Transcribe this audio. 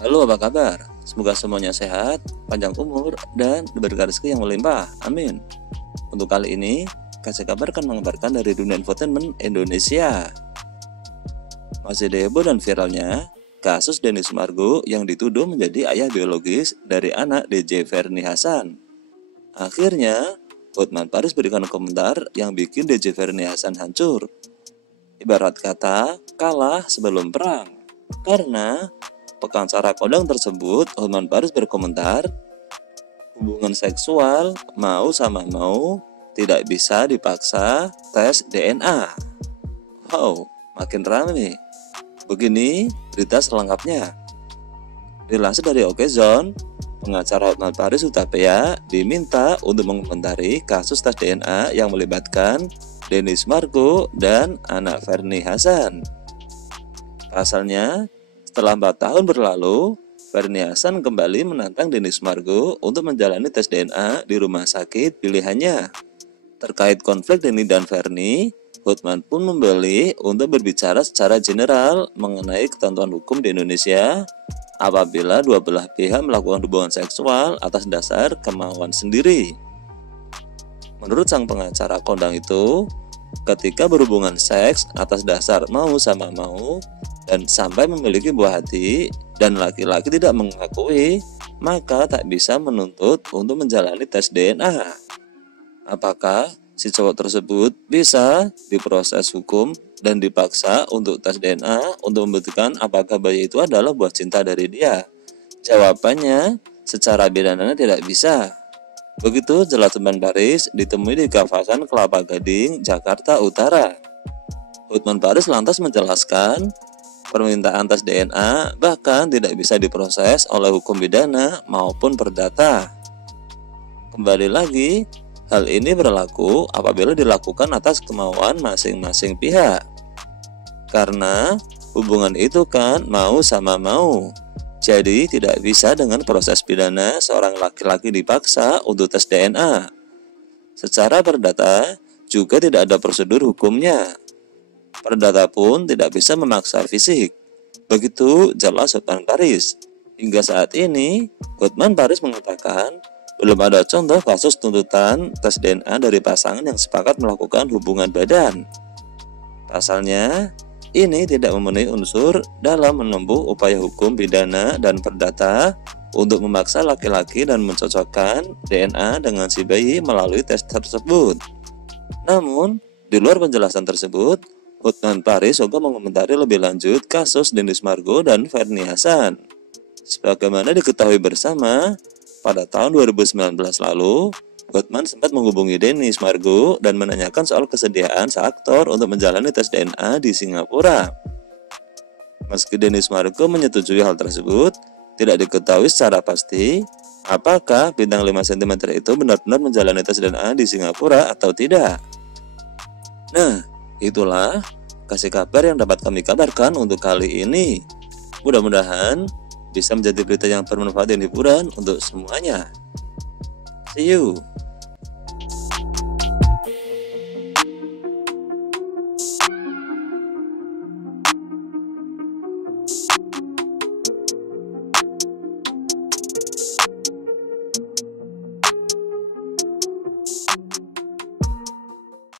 Halo, apa kabar? Semoga semuanya sehat, panjang umur, dan diberikan rezeki yang melimpah. Amin. Untuk kali ini, kasih kabar akan mengabarkan dari dunia infotainment Indonesia. Masih heboh dan viralnya kasus Denny Sumargo yang dituduh menjadi ayah biologis dari anak DJ Ferni Hasan. Akhirnya, Hotman Paris berikan komentar yang bikin DJ Ferni Hasan hancur. Ibarat kata, kalah sebelum perang. Karena pengacara kondang tersebut, Hotman Paris berkomentar, hubungan seksual mau sama mau tidak bisa dipaksa tes DNA. Wow, makin ramai. Begini berita selengkapnya. Dilansir dari Okezone, pengacara Hotman Paris Hutapea diminta untuk mengomentari kasus tes DNA yang melibatkan Denny Sumargo dan anak Ferni Hasan. Pasalnya, setelah 4 tahun berlalu, Ferni Hasan kembali menantang Denny Sumargo untuk menjalani tes DNA di rumah sakit pilihannya. Terkait konflik Denny dan Ferni, Hotman pun memilih untuk berbicara secara general mengenai ketentuan hukum di Indonesia apabila dua belah pihak melakukan hubungan seksual atas dasar kemauan sendiri. Menurut sang pengacara kondang itu, ketika berhubungan seks atas dasar mau sama mau dan sampai memiliki buah hati dan laki-laki tidak mengakui, maka tak bisa menuntut untuk menjalani tes DNA. Apakah si cowok tersebut bisa diproses hukum dan dipaksa untuk tes DNA untuk membuktikan apakah bayi itu adalah buah cinta dari dia? Jawabannya, secara pidana tidak bisa. Begitu jelas Hotman Paris ditemui di kawasan Kelapa Gading, Jakarta Utara. Hotman Paris lantas menjelaskan, permintaan tes DNA bahkan tidak bisa diproses oleh hukum pidana maupun perdata. Kembali lagi, hal ini berlaku apabila dilakukan atas kemauan masing-masing pihak. Karena hubungan itu kan mau sama mau. Jadi tidak bisa dengan proses pidana seorang laki-laki dipaksa untuk tes DNA. Secara perdata juga tidak ada prosedur hukumnya. Perdata pun tidak bisa memaksa fisik. Begitu jelas Hotman Paris. Hingga saat ini, Hotman Paris mengatakan belum ada contoh kasus tuntutan tes DNA dari pasangan yang sepakat melakukan hubungan badan. Pasalnya, ini tidak memenuhi unsur dalam menempuh upaya hukum pidana dan perdata untuk memaksa laki-laki dan mencocokkan DNA dengan si bayi melalui tes tersebut. Namun, di luar penjelasan tersebut, Hotman Paris juga mengomentari lebih lanjut kasus Denny Sumargo dan Ferni Hasan. Sebagaimana diketahui bersama, pada tahun 2019 lalu, Hotman sempat menghubungi Denny Sumargo dan menanyakan soal kesediaan sang aktor untuk menjalani tes DNA di Singapura. Meski Denny Sumargo menyetujui hal tersebut, tidak diketahui secara pasti apakah bintang 5 cm itu benar-benar menjalani tes DNA di Singapura atau tidak. Nah, itulah kasih kabar yang dapat kami kabarkan untuk kali ini. Mudah-mudahan bisa menjadi berita yang bermanfaat dan hiburan untuk semuanya. See you.